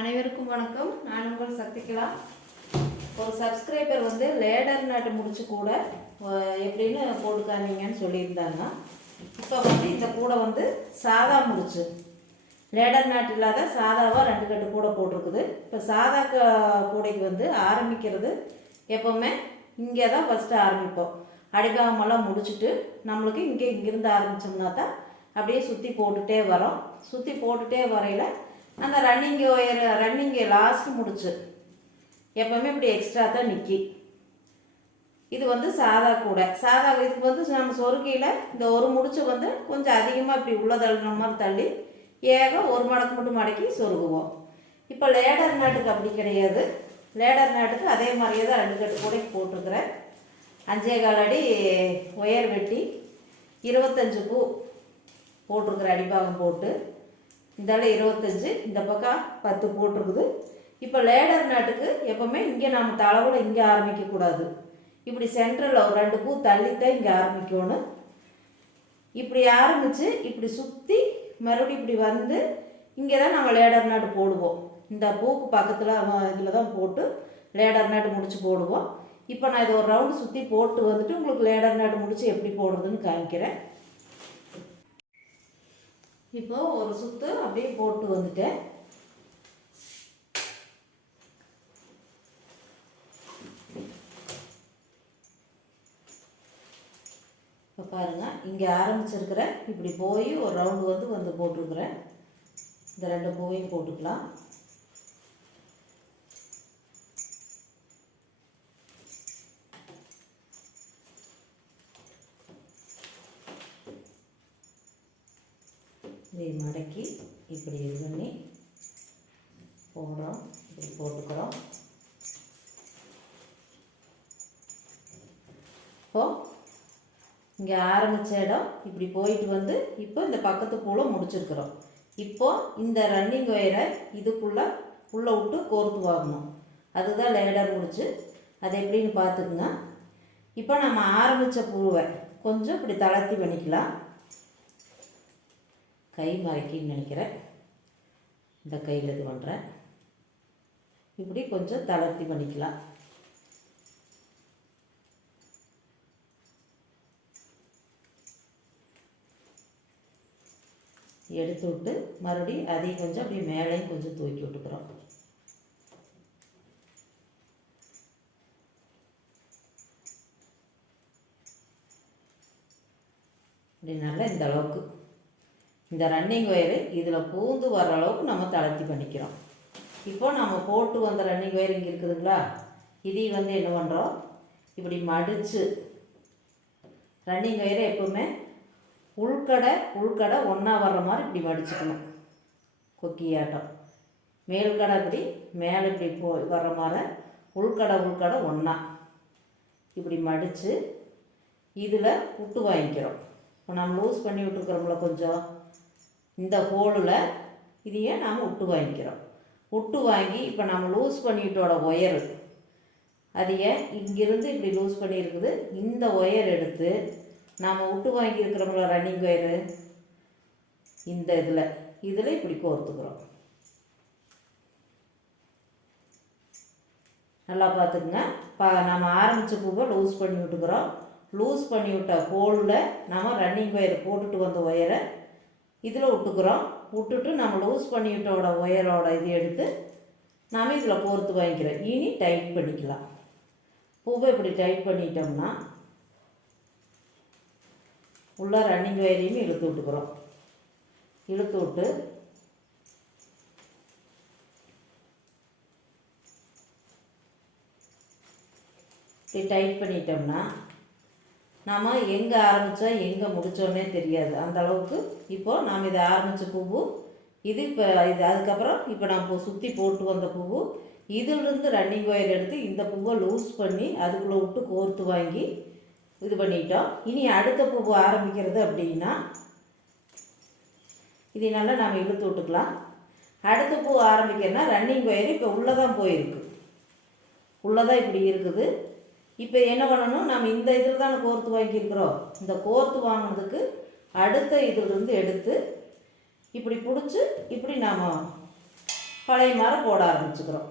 அனைவருக்கும் வணக்கம். நான் உங்கள் சக்திகலா. ஒரு சப்ஸ்கிரைபர் வந்து லேடர் நாட்டு முடிச்சு கூட எப்படின்னு போட்டுக்காதீங்கன்னு சொல்லியிருந்தாங்க. இப்போ வந்து இந்த கூடை வந்து சாதா முடிச்சு. லேடர் நாட்டு இல்லாத சாதாவாக ரெண்டு கட்டு கூடை போட்டிருக்குது. இப்போ சாதா கூடைக்கு வந்து ஆரம்பிக்கிறது எப்போவுமே இங்கே தான் ஃபஸ்ட்டு ஆரம்பிப்போம். அடிபாகமெல்லாம் முடிச்சுட்டு நம்மளுக்கு இங்கே இங்கேருந்து ஆரம்பித்தோம்னா தான் அப்படியே சுற்றி போட்டுட்டே வரோம். சுற்றி போட்டுட்டே வரையில் அந்த ரன்னிங் ஒயர் ரன்னிங் லாஸ்ட் முடிச்சு எப்பவுமே இப்படி எக்ஸ்ட்ரா தான் நிற்கி இது வந்து சாதா கூட. சாதா இதுக்கு வந்து நம்ம சொருக்கையில் இந்த ஒரு முடிச்சு வந்து கொஞ்சம் அதிகமாக இப்படி உள்ள தள்ளுற மாதிரி தள்ளி ஏக ஒரு மடக்கு மட்டும் மடக்கி சொருகுவோம். இப்போ லேடர் நாட்டுக்கு அப்படி கிடையாது. லேடர் நாட்டுக்கு அதே மாதிரியே தான் ரெண்டு கட்டு கூடைக்கு போட்டிருக்கிறேன். அஞ்சே கால் அடி ஒயர் வெட்டி இருபத்தஞ்சு பூ போட்டிருக்கிற அடிப்பாகம் போட்டு. இந்தால இருபத்தஞ்சு இந்த பக்கம் பத்து போட்டிருக்குது. இப்போ லேடர் நாட்டுக்கு எப்போவுமே இங்கே நம்ம தளவில் இங்கே ஆரம்பிக்கக்கூடாது இப்படி சென்ட்ரலில் ஒரு ரெண்டு பூ தள்ளித்தான் இங்கே ஆரம்பிக்கணும். இப்படி ஆரம்பித்து இப்படி சுற்றி மறுபடியும் இப்படி வந்து இங்கே தான் நம்ம லேடர் நாட்டு போடுவோம். இந்த பூக்கு பக்கத்தில் இதில் தான் போட்டு லேடர் நாட்டு முடித்து போடுவோம். இப்போ நான் இதை ஒரு ரவுண்டு சுற்றி போட்டு வந்துட்டு உங்களுக்கு லேடர் நாட்டு முடித்து எப்படி போடுறதுன்னு காமிக்கிறேன். இப்போ ஒரு சுத்து அப்படியே போட்டு வந்துட்டேன். இப்போ பாருங்க இங்கே ஆரம்பிச்சிருக்கிறேன் இப்படி போய் ஒரு ரவுண்டு வந்து வந்து போட்டிருக்கிறேன். இந்த ரெண்டு பூவையும் போட்டுக்கலாம். இதை மடக்கி இப்படி இது பண்ணி போடுறோம் இப்படி போட்டுக்கிறோம். இப்போ இங்கே ஆரம்பித்த இடம் இப்படி போயிட்டு வந்து இப்போ இந்த பக்கத்து பூல முடிச்சிருக்கிறோம். இப்போ இந்த ரன்னிங் ஒயரை இதுக்குள்ளே உள்ளே விட்டு கோர்த்து வாங்கணும். அதுதான் லேடர் முடிச்சு அது எப்படின்னு பார்த்துக்குங்க. இப்போ நம்ம ஆரம்பித்த பூவை கொஞ்சம் இப்படி தளர்த்தி பண்ணிக்கலாம். கை மறைக்கின்னு நினைக்கிறேன். இந்த கையில் இது பண்ணுறேன் இப்படி கொஞ்சம் தளர்த்தி பண்ணிக்கலாம். எடுத்து விட்டு மறுபடியும் அதையும் கொஞ்சம் அப்படியே மேலேயும் கொஞ்சம் தூக்கி விட்டுக்கிறோம். இப்படி நல்லா இந்த அளவுக்கு இந்த ரன்னிங் ஒயரு இதில் பூந்து வர அளவுக்கு நம்ம தளர்த்தி பண்ணிக்கிறோம். இப்போ நம்ம போட்டு வந்த ரன்னிங் ஒயர் இங்கே இருக்குதுங்களா? இதையும் வந்து என்ன பண்ணுறோம் இப்படி மடித்து ரன்னிங் ஒயரை எப்பவுமே உள்கடை உள்கடை ஒன்றா வர்ற மாதிரி இப்படி மடிச்சுக்கணும். கொக்கியாட்டம். மேல்கடை இப்படி மேலே இப்படி போ வர்ற மாதிரி உள்கடை உள்கடை ஒன்றா இப்படி மடித்து இதில் விட்டு வாங்கிக்கிறோம். இப்போ நம்ம லூஸ் பண்ணி விட்டுருக்குறோம்ல கொஞ்சம். இந்த ஹோலில் இதையே நாம் விட்டு வாங்கிக்கிறோம். விட்டு வாங்கி இப்போ நம்ம லூஸ் பண்ணிட்டோட ஒயர். அதையே இங்கிருந்து இப்படி லூஸ் பண்ணியிருக்குது. இந்த ஒயர் எடுத்து நாம் விட்டு வாங்கியிருக்கிறோம்ல ரன்னிங் ஒயரு இந்த இதில். இதில் இப்படி கோர்த்துக்கிறோம். நல்லா பார்த்துக்குங்க. பா நம்ம ஆரம்பித்த பூவை லூஸ் பண்ணி விட்டுக்கிறோம். லூஸ் பண்ணி விட்ட ஹோலில் நம்ம ரன்னிங் ஒயர் போட்டுட்டு வந்த ஒயரை இதில் விட்டுக்கிறோம். விட்டுட்டு நம்ம லூஸ் பண்ணிவிட்டோட ஒயரோட இது எடுத்து நாம் இதில் கோர்த்து வாங்கிக்கிறோம். இனி டைட் பண்ணிக்கலாம். பூவை இப்படி டைட் பண்ணிட்டோம்னா உள்ள ரன்னிங் ஒயரையும் இழுத்து விட்டுக்கிறோம். இழுத்து விட்டு இப்படி டைட் பண்ணிட்டோம்னா நாம் எங்கே ஆரம்பித்தா எங்கே முடித்தோன்னே தெரியாது. அந்த அளவுக்கு இப்போது நாம் இதை ஆரம்பித்த பூவு இது இப்போ இது அதுக்கப்புறம் இப்போ நான் இப்போ சுற்றி போட்டு வந்த பூவு இதிலிருந்து ரன்னிங் ஒயர் எடுத்து இந்த பூவை லூஸ் பண்ணி அதுக்குள்ளே விட்டு கோர்த்து வாங்கி இது பண்ணிட்டோம். இனி அடுத்த பூவு ஆரம்பிக்கிறது அப்படின்னா இதனால நாம் இழுத்து விட்டுக்கலாம். அடுத்த பூ ஆரம்பிக்கிறதுனா ரன்னிங் ஒயர் இப்போ உள்ளே தான் போயிருக்கு. உள்ளே தான் இப்படி இருக்குது. இப்போ என்ன பண்ணணும்? நம்ம இந்த இதில் தானே கோர்த்து வாங்கியிருக்கிறோம். இந்த கோர்த்து வாங்கினதுக்கு அடுத்த இதிலிருந்து எடுத்து இப்படி பிடிச்சி இப்படி நாம் பழைய மரம் போட ஆரம்பிச்சுக்கிறோம்.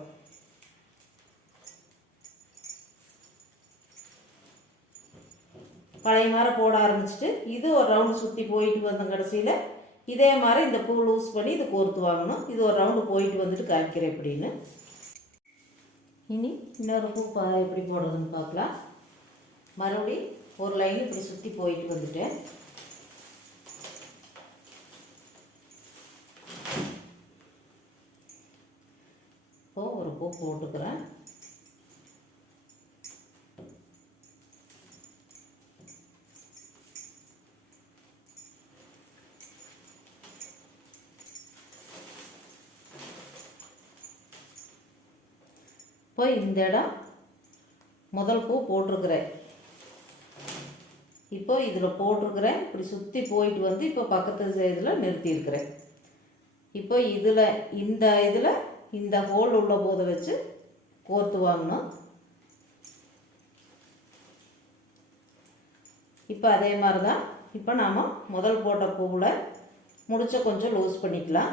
பழைய மரம் போட ஆரம்பிச்சிட்டு இது ஒரு ரவுண்டு சுற்றி போயிட்டு வந்த கடைசியில். இதே மாதிரி இந்த பூ லூஸ் பண்ணி இது கோர்த்து வாங்கணும். இது ஒரு ரவுண்டு போயிட்டு வந்துட்டு காய்க்கிறேன் அப்படின்னு இனி இன்னொரு பூ பா எப்படி போடுறதுன்னு பார்க்கலாம். மறுபடி ஒரு லைன் இப்படி சுற்றி போயிட்டு வந்துட்டேன் இப்போது ஒரு பூ போட்டுக்கிறேன். இப்போ இந்த இடம் முதல் பூ போட்டிருக்கிறேன். இப்போ இதில் போட்டிருக்கிறேன். இப்படி சுற்றி போயிட்டு வந்து இப்போ பக்கத்து இதில் நிறுத்தியிருக்கிறேன். இப்போ இதில் இந்த இதில் இந்த ஹோல் உள்ள போதை வச்சு கோர்த்து வாங்கணும். இப்போ அதே மாதிரி தான். இப்போ நாம் முதல் போட்ட பூவில் முடிச்ச கொஞ்சம் லூஸ் பண்ணிக்கலாம்.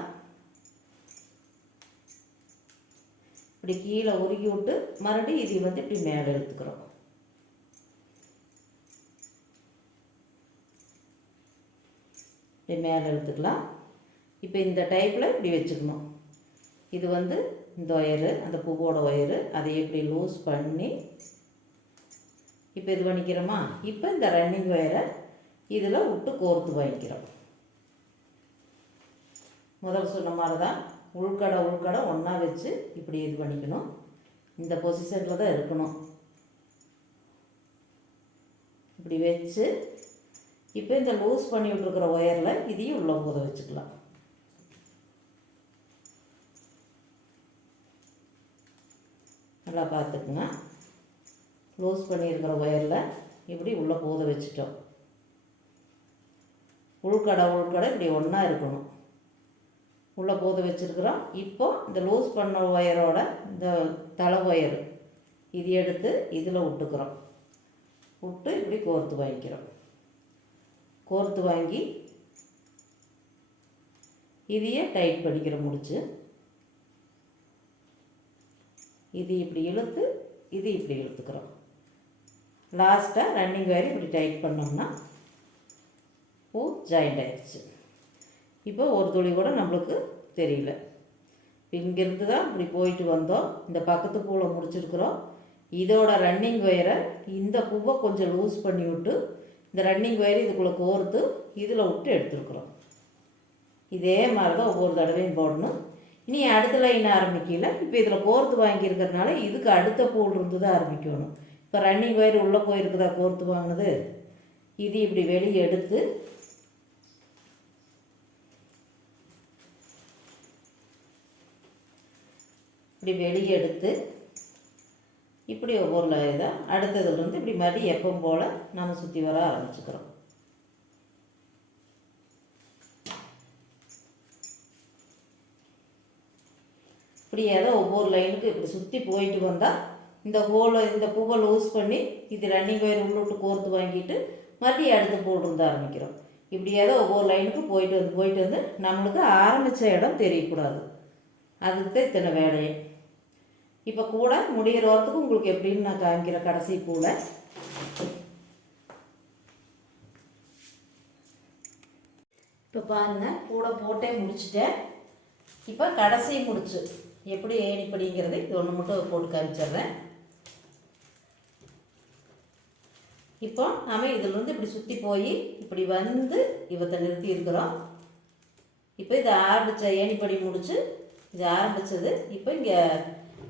இப்படி கீழே உருகி விட்டு மறுபடியும் இது வந்து இப்படி மேலே எடுத்துக்கிறோம். இப்படி மேலே எடுத்துக்கலாம். இப்போ இந்த டைப்பில் இப்படி வச்சுக்கணும். இது வந்து இந்த ஒயரு அந்த பூவோட ஒயரு அதை இப்படி லூஸ் பண்ணி இப்போ இது பண்ணிக்கிறோமா? இப்போ இந்த ரன்னிங் ஒயரை இதில் விட்டு கோர்த்து வாங்கிக்கிறோம். முதல் சொன்ன மாதிரி தான் உள்கடை உள்கடை ஒன்றா வச்சு இப்படி இது பண்ணிக்கணும். இந்த பொசிஷனில் தான் இருக்கணும். இப்படி வச்சு இப்போ இந்த லூஸ் பண்ணி விட்ருக்கிற ஒயரில் இதையும் உள்ள போத வச்சுக்கலாம். நல்லா பார்த்துக்குங்க. லூஸ் பண்ணியிருக்கிற ஒயரில் இப்படி உள்ளே போத வச்சுட்டோம். உள்கடை உள்கடை இப்படி ஒன்றா இருக்கணும். உள்ளே போத வச்சுருக்குறோம். இப்போ இந்த லூஸ் பண்ண ஒயரோட இந்த தலை ஒயர் இது எடுத்து இதில் விட்டுக்கிறோம். விட்டு இப்படி கோர்த்து வாங்கிக்கிறோம். கோர்த்து வாங்கி இதையே டைட் பண்ணிக்கிற முடிச்சு. இது இப்படி இழுத்து இது இப்படி இழுத்துக்கிறோம். லாஸ்ட்டாக ரன்னிங் ஒயர் இப்படி டைட் பண்ணோம்னா பூ ஜாயிண்ட் ஆயிடுச்சு. இப்போ ஒரு துளி கூட நம்மளுக்கு தெரியல. இங்கேருந்து தான் இப்படி போயிட்டு வந்தோம். இந்த பக்கத்து பூவில் முடிச்சிருக்கிறோம். இதோட ரன்னிங் ஒயரை இந்த பூவை கொஞ்சம் லூஸ் பண்ணி விட்டு இந்த ரன்னிங் ஒயர் இதுக்குள்ளே கோர்த்து இதில் விட்டு எடுத்துருக்குறோம். இதே மாதிரி தான் ஒவ்வொரு தடவையும் போடணும். இனி அடுத்த லைன் ஆரம்பிக்கல. இப்போ இதில் கோர்த்து வாங்கியிருக்கிறதுனால இதுக்கு அடுத்த பூல் இருந்து தான் ஆரம்பிக்கணும். இப்போ ரன்னிங் ஒயர் உள்ளே போயிருக்குதா கோர்த்து வாங்கினது? இது இப்படி வெளியே எடுத்து இப்படி வெளியே எடுத்து இப்படி ஒவ்வொரு இதை அடுத்ததுலேருந்து இப்படி மறுபடியும் எப்பவும் போல் நம்ம சுற்றி வர ஆரம்பிச்சுக்கிறோம். இப்படி ஏதோ ஒவ்வொரு லைனுக்கு இப்படி சுற்றி போயிட்டு வந்தால் இந்த ஹோலை இந்த பூவை லூஸ் பண்ணி இது ரன்னிங் ஒயர் உள்ளிட்டு கோர்த்து வாங்கிட்டு மறுபடியும் அடுத்து போட்டு இருந்து ஆரம்பிக்கிறோம். இப்படி ஏதோ ஒவ்வொரு லைனுக்கும் போயிட்டு வந்து போயிட்டு வந்து நம்மளுக்கு ஆரம்பித்த இடம் தெரியக்கூடாது. அதுக்கு தான் இத்தனை வேலையை. இப்போ கூட முடிகிற வரத்துக்கு உங்களுக்கு எப்படின்னு நான் காமிக்கிறேன் கடைசி கூட. இப்போ பாருங்கள் கூட போட்டே முடிச்சிட்டேன். இப்போ கடைசி முடிச்சு. எப்படி ஏணிப்படிங்கிறது இது ஒன்று மட்டும் போட்டு காமிச்சிடுறேன். இப்போ நாம் இதிலிருந்து இப்படி சுற்றி போய் இப்படி வந்து இவத்தை நிறுத்தி இருக்கிறோம். இப்போ இது ஆரம்பித்த ஏணிப்படி முடிச்சு இது ஆரம்பித்தது இப்போ இங்கே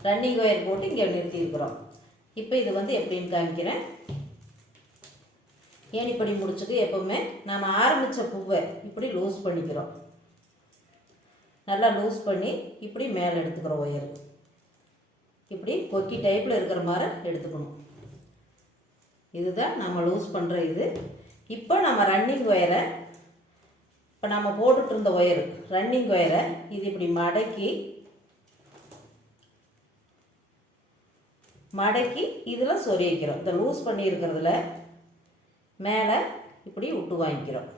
ரன்னிங் ஒயர் போட்டு இங்கே நிறுத்தியிருக்கிறோம். இப்போ இது வந்து எப்படின்னு காமிக்கிறேன். ஏணிப்படி முடிச்சுக்கு எப்போவுமே நாம் ஆரம்பித்த பூவை இப்படி லூஸ் பண்ணிக்கிறோம். நல்லா லூஸ் பண்ணி இப்படி மேலே எடுத்துக்கிறோம் ஒயர் இப்படி கொக்கி டைப்பில் இருக்கிற மாதிரி எடுத்துக்கணும். இதுதான் நம்ம லூஸ் பண்ணுற இது. இப்போ நம்ம ரன்னிங் ஒயரை இப்போ நம்ம போட்டுட்ருந்த ஒயர் ரன்னிங் ஒயரை இது இப்படி மடக்கி மடக்கி இதில் சொறி வைக்கிறோம். இந்த லூஸ் பண்ணியிருக்கிறதுல மேலே இப்படி விட்டு வாங்கிக்கிறோம்.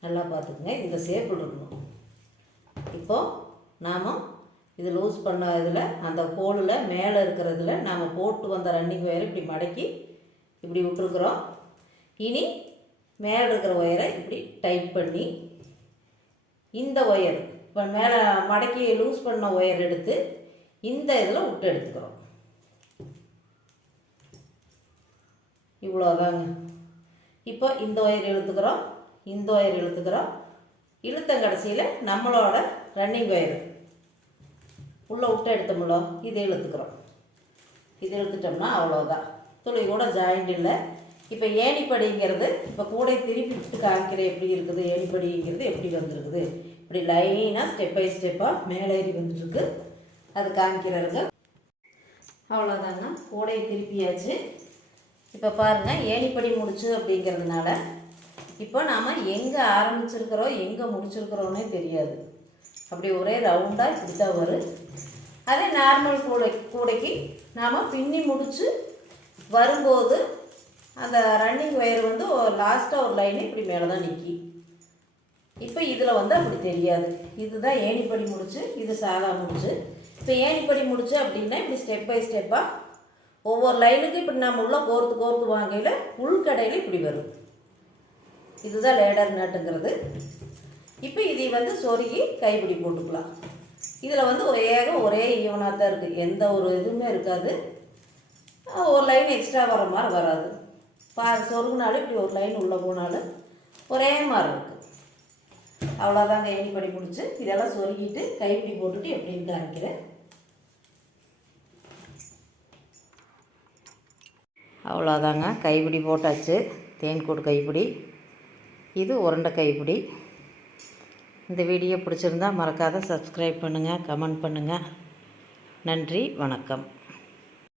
நல்லா பார்த்துக்குங்க. இந்த சேப்பு இருக்கணும் இப்போது நாம இது லூஸ் பண்ண இதில் அந்த ஹோலில் மேலே இருக்கிறதுல நாம் போட்டு வந்த ரன்னிங் ஒயரை இப்படி மடக்கி இப்படி விட்டுருக்குறோம். இனி மேலே இருக்கிற ஒயரை இப்படி டைட் பண்ணி இந்த ஒயர் இப்போ மேலே மடக்கி லூஸ் பண்ண ஒயர் எடுத்து இந்த இதில் விட்டு எடுத்துக்கிறோம். இவ்வளோதாங்க இப்போ இந்த ஒயர் இழுத்துக்கிறோம் இந்த ஒயர் இழுத்துக்கிறோம். இழுத்த கடைசியில் நம்மளோட ரன்னிங் ஒயர் உள்ளே விட்டு எடுத்தோம்ல இதை இழுத்துக்கிறோம். இது இழுத்துட்டோம்னா அவ்வளோதான் துளி கூட ஜாயிண்ட் இல்லை. இப்போ ஏணிப்படிங்கிறது இப்போ கூடை திருப்பி விட்டு காமிக்கிற எப்படி இருக்குது ஏணிப்படிங்கிறது எப்படி வந்திருக்குது. இப்படி லைனாக ஸ்டெப் பை ஸ்டெப்பாக மேலே ஏறி வந்துட்டுருக்கு. அது காமிக்கிறாருங்க. அவ்வளோதாங்க கூடையை திருப்பியாச்சு. இப்போ பாருங்கள் ஏணிப்படி முடிச்சு அப்படிங்கிறதுனால இப்போ நாம் எங்கே ஆரம்பிச்சிருக்கிறோம் எங்கே முடிச்சிருக்கிறோன்னே தெரியாது. அப்படி ஒரே ரவுண்டாக இப்படி தான் வரும். அதே நார்மல் கூடை கூடைக்கு நாம் பின்னி முடித்து வரும்போது அந்த ரன்னிங் ஒயர் வந்து லாஸ்ட்டாக ஒரு லைன் இப்படி மேலே தான் நிற்கி இப்போ இதில் வந்து அப்படி தெரியாது. இதுதான் ஏணிப்படி முடிச்சு இது சாதா முடிச்சு. இப்போ ஏணிப்படி முடிச்சு அப்படின்னா இப்படி ஸ்டெப் பை ஸ்டெப்பாக ஒவ்வொரு லைனுக்கு இப்படி நம்ம உள்ளே கோர்த்து கோர்த்து வாங்கையில் உள்கடையில் இப்படி வரும். இதுதான் லேடர் நட்டுங்கிறது இப்போ இதை வந்து சொருகி கைப்பிடி போட்டுக்கலாம். இதில் வந்து ஒரே ஒரே ஈவனாக தான் இருக்குது எந்த ஒரு இதுவுமே இருக்காது. ஒரு லைன் எக்ஸ்ட்ரா வர மாதிரி வராது. பா சொருகுனாலும் இப்படி ஒரு லைன் உள்ளே போனாலும் ஒரே மாதிரி இருக்குது அவ்வளோதாங்க ஏணி படி முடிச்சு இதெல்லாம் சொருகிட்டு கைப்பிடி போட்டுட்டு எப்படின்னு காமிக்கிறேன். அவ்வளோதாங்க கைப்பிடி போட்டாச்சு. தேன்கூடு கைப்பிடி. இது உருண்டை கைப்பிடி. இந்த வீடியோ பிடிச்சிருந்தா மறக்காத சப்ஸ்கிரைப் பண்ணுங்கள் கமெண்ட் பண்ணுங்கள் நன்றி வணக்கம்.